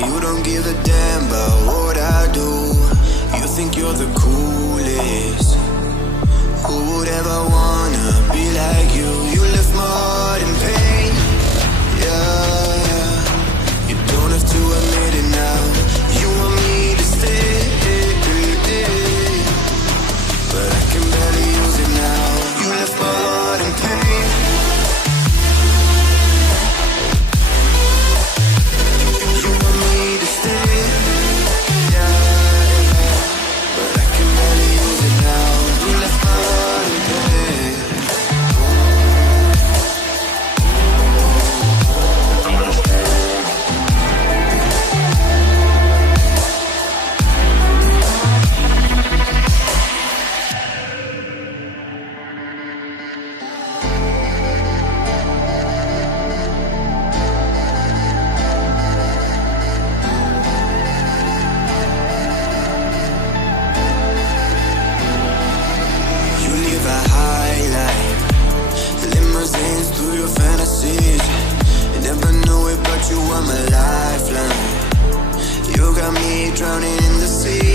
You don't give a damn about what I do. You think you're the coolest. Who would ever wanna be like you? You left my heart in pain. Yeah, you don't have to admit it now. You want me to stay, but I can barely use it now. You left my heart in pain. You want me to stay, yeah, but I can barely use it now. You left my heart in pain. You live a high life, limousines through your fantasies. You never knew it, but you are my lifeline. You got me drowning in the sea.